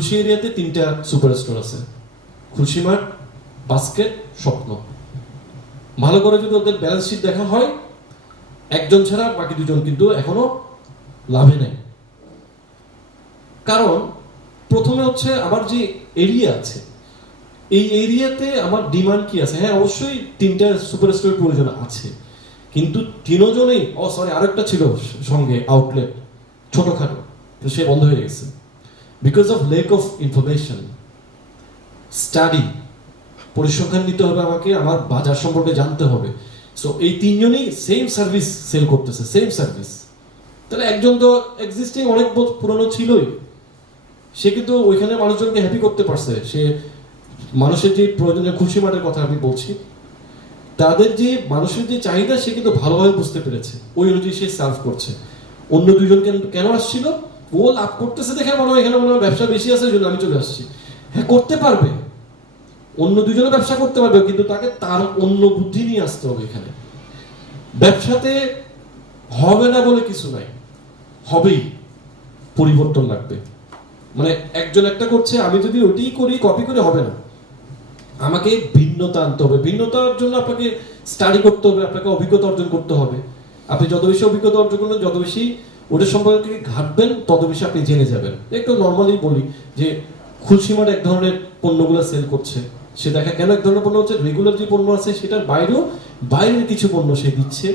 খুলশী এরিয়াতে 3টা super store আছে, খুলশী মার্ট, বাস্কেট, স্বপ্ন। ভালো করে যদি ওদের ব্যালেন্স শিট দেখা হয়, একজন ছাড়া বাকি দুজন কিন্তু এখনো লাভে নেই। কারণ প্রথমে হচ্ছে আমার যে এরিয়া আছে, এই এরিয়াতে আমার ডিমান্ড কি আছে। হ্যাঁ, অবশ্যই 3টা সুপার স্টোর প্রয়োজন আছে, কিন্তু তিনজনেই আরেকটা ছিল সঙ্গে আউটলেট ছোটখাটো, সে বন্ধ হয়ে গেছে because of lake of information. Study, পরিসংখ্যান নিতে হবে আমাকে, আমার বাজার সম্পর্কে জানতে হবে। সো এই 3জনই সেম সার্ভিস সেল করতেছে, সেম সার্ভিস। তাহলে একজন তো এক্সিস্টিং অনেক পুরনো ছিলই, সে কিন্তু ওইখানে মানুষজনকে হ্যাপি করতে পারছে। সে মানুষের যে প্রয়োজনীয় খুশি মাঠের কথা আমি বলছি, তাদের যে মানুষের যে চাহিদা সে কিন্তু ভালোভাবে বুঝতে পেরেছে, ওই অনুযায়ী সে সার্ভ করছে। অন্য দুজন কেন আসছিল, ও লাভ করতেছে দেখে মনে হয় এখানে মনে হয় ব্যবসা বেশি আছে, এই জন্য আমি চলে আসছি। হ্যাঁ, করতে পারবে, অন্য দুজনে ব্যবসা করতে পারবে, কিন্তু তাকে তার অন্য বুদ্ধি নিয়ে আসতে হবে। এখানে ব্যবসাতে হবে না বলে কিছু নাই, হবেই, পরিবর্তন লাগবে। মানে একজন একটা করছে, আমি যদি ওইটাই করি, কপি করে হবে না, আমাকে ভিন্নতা আনতে হবে। ভিন্নতার জন্য আপনাকে স্টাডি করতে হবে, আপনাকে অভিজ্ঞতা অর্জন করতে হবে। আপনি যত বেশি অভিজ্ঞতা অর্জন করবেন, যত বেশি ওটার সম্পর্কে ঘাটবেন, তত বেশি আপনি জেনে যাবেন। একটু নর্মালি বলি যে খুলশী মার্ট এক ধরনের পণ্যগুলো সেল করছে, সে দেখা কেন এক ধরনের পণ্য হচ্ছে, রেগুলার যে পণ্য আছে সেটার বাইরেও বাইরের কিছু পণ্য সে দিচ্ছে,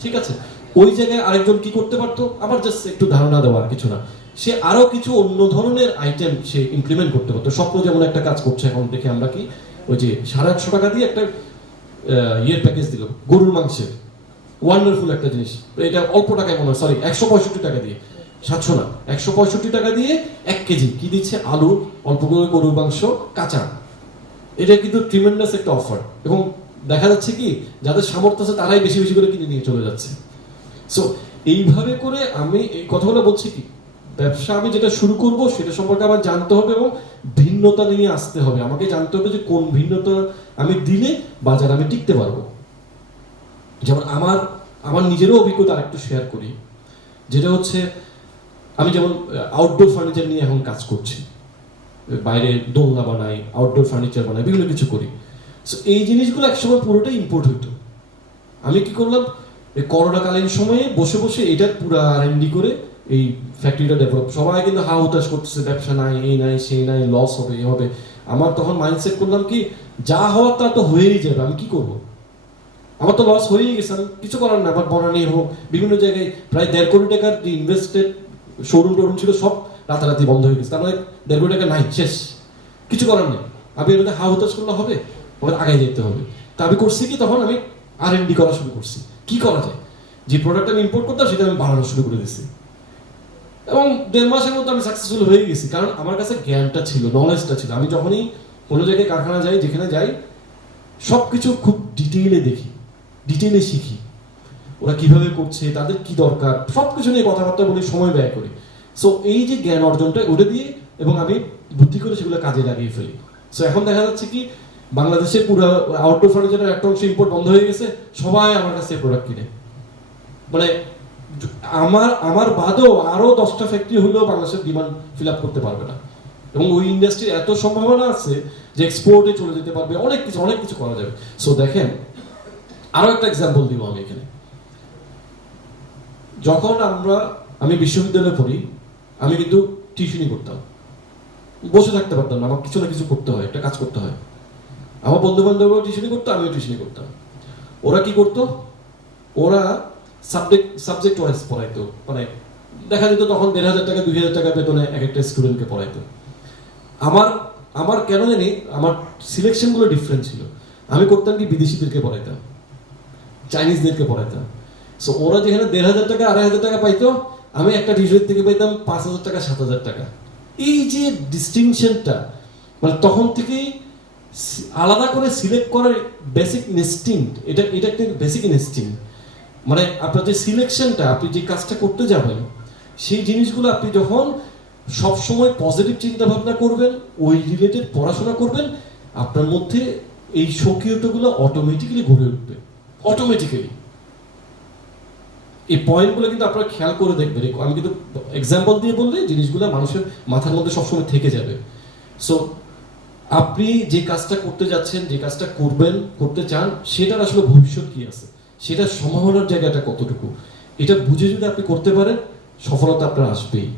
ঠিক আছে। ওই জায়গায় আরেকজন কি করতে পারতো, আমার জাস্ট একটু ধারণা দেওয়ার কিছু না, সে আরো কিছু অন্য ধরনের আইটেম সে ইমপ্লিমেন্ট করতে পারতো। স্বপ্ন যেমন একটা কাজ করছে এখন দেখে আমরা, কি ওই যে 850 টাকা দিয়ে একটা ইয়ের প্যাকেজ দিল গরুর মাংসের, ওয়ান্ডারফুল একটা জিনিস। এটা অল্প টাকায় মনে হয়, 165 টাকা দিয়ে, 700 না, 165 টাকা দিয়ে 1 কেজি কি দিচ্ছে, আলু, অল্প করে গরুর মাংস কাঁচা। এটা কিন্তু ট্রিমেন্ডাস একটা অফার, এবং দেখা যাচ্ছে কি যাদের সামর্থ্য আছে তারাই বেশি বেশি করে কিনে নিয়ে চলে যাচ্ছে। সো এইভাবে করে আমি এই কথাগুলো বলছি কি, ব্যবসা আমি যেটা শুরু করব সেটা সম্পর্কে আমার জানতে হবে এবং ভিন্নতা নিয়ে আসতে হবে। আমাকে জানতে হবে যে কোন ভিন্নতা আমি দিলে বাজারে আমি টিকতে পারবো। যেমন আমার নিজেরও অভিজ্ঞতা আরেকটু শেয়ার করি, যেটা হচ্ছে আমি যেমন আউটডোর ফার্নিচার নিয়ে এখন কাজ করছি, বাইরে দোলনা বানাই, আউটডোর ফার্নিচার বানাই, বিভিন্ন কিছু করি। সো এই জিনিসগুলো একসময় পুরোটাই ইম্পোর্ট হইতো। আমি কি করলাম, করোনাকালীন সময়ে বসে বসে এটার পুরো R&D করে এই ফ্যাক্টরিটা ডেভেলপ, সবাই কিন্তু হা হুতাশ করতেছে, ব্যবসা নাই, এই নাই, সেই নাই, লস হবে, এ হবে। আমার তখন মাইন্ডসেট করলাম কি, যা হওয়ার তা তো হয়েই যাবে, আমি কি করব, আমার তো লস হয়েই গেছে, আমি কিছু করার না। আবার বনানি হোক, বিভিন্ন জায়গায় প্রায় 1.5 কোটি টাকার যে ইনভেস্টেড শোরুম টোরুম ছিল সব রাতারাতি বন্ধ হয়ে গেছে। তার মানে 1.5 কোটি টাকা নাই, শেষ, কিছু করার নেই। আমি এটাতে হা হুতাশ করলে হবে, আবার আগায় যেতে হবে। তা আমি করছি কি, তখন আমি R&D করা শুরু করছি, কি করা যায়, যে প্রোডাক্ট আমি ইম্পোর্ট করতাম সেটা আমি বানানো শুরু করে দিয়েছি, এবং 1.5 মাসের মধ্যে আমি সাকসেসফুল হয়ে গেছি। কারণ আমার কাছে জ্ঞানটা ছিল, নলেজটা ছিল। আমি যখনই কোনো জায়গায় কারখানা যাই, যেখানে যাই, সবকিছু খুব ডিটেইলে দেখি, ডিটেইলে শিখি, ওরা কিভাবে করছে, তাদের কি দরকার, সবকিছু নিয়ে কথাবার্তা বলি, সময় ব্যয় করি। সো এই যে জ্ঞান অর্জনটা ওটা দিয়ে, এবং আমি বুদ্ধি করে সেগুলো কাজে লাগিয়ে ফেলি। সো এখন দেখা যাচ্ছে কি, বাংলাদেশে পুরো আউটডোর ফার্নিচারের একটা অংশ ইম্পোর্ট বন্ধ হয়ে গেছে, সবাই আমার কাছে প্রোডাক্ট কিনে। মানে আমার বাদেও আরো 10টা ফ্যাক্টরি হলেও বাংলাদেশের ডিমান্ড ফিল আপ করতে পারবে না, এবং ওই ইন্ডাস্ট্রির এত সম্ভাবনা আছে যে এক্সপোর্টে চলে যেতে পারবে, অনেক কিছু করা যাবে। সো দেখেন, আরো একটা এক্সাম্পল দিব আমি এখানে। যখন আমি বিশ্ববিদ্যালয়ে পড়ি, আমি কিন্তু টিউশনি করতাম, বসে থাকতে পারতাম না, আমার কিছু না কিছু করতে হয়, একটা কাজ করতে হয়। আমার বন্ধু বান্ধবরাও টিউশনি করতো, আমিও টিউশনি করতাম। ওরা কি করতো, ওরা সাবজেক্ট ওয়াইজ পড়াইতো। মানে দেখা যেত তখন 1,500 টাকা 2,000 টাকা বেতনে এক একটা স্টুডেন্টকে পড়াইতো। আমার কেন জানি আমার সিলেকশনগুলো ডিফারেন্ট ছিল। আমি করতাম কি, বিদেশিদেরকে পড়াইতাম, চাইনিজদেরকে পড়াইতাম। সো ওরা যেখানে 1,500 টাকা 2,500 টাকা পাইতো, আমি একটা টিউশন থেকে পাইতাম 5,000 টাকা 7,000 টাকা। এই যে ডিস্টিংশনটা, মানে তখন থেকেই আলাদা করে সিলেক্ট করার বেসিক ইনস্টিংক্ট, এটা একটা বেসিক ইনস্টিংক্ট। মানে আপনার যে সিলেকশনটা, আপনি যে কাজটা করতে যাবেন, সেই জিনিসগুলো আপনি যখন সবসময় পজিটিভ চিন্তা ভাবনা করবেন, ওই রিলেটেড পড়াশোনা করবেন, আপনার মধ্যে এই স্বকীয়তাগুলো অটোমেটিক্যালি গড়ে উঠবে, অটোমেটিক্যালি। এই পয়েন্টগুলো কিন্তু আপনারা খেয়াল করে দেখবেন। আমি কিন্তু এক্সাম্পল দিয়ে বললে জিনিসগুলো মানুষের মাথার মধ্যে সবসময় থেকে যাবে। সো আপনি যে কাজটা করতে যাচ্ছেন, যে কাজটা করবেন, করতে চান, সেটার আসলে ভবিষ্যৎ কি আছে, সেটার সম্ভাবনার জায়গাটা কতটুকু, এটা বুঝে যদি আপনি করতে পারেন, সফলতা আপনার আসবেই।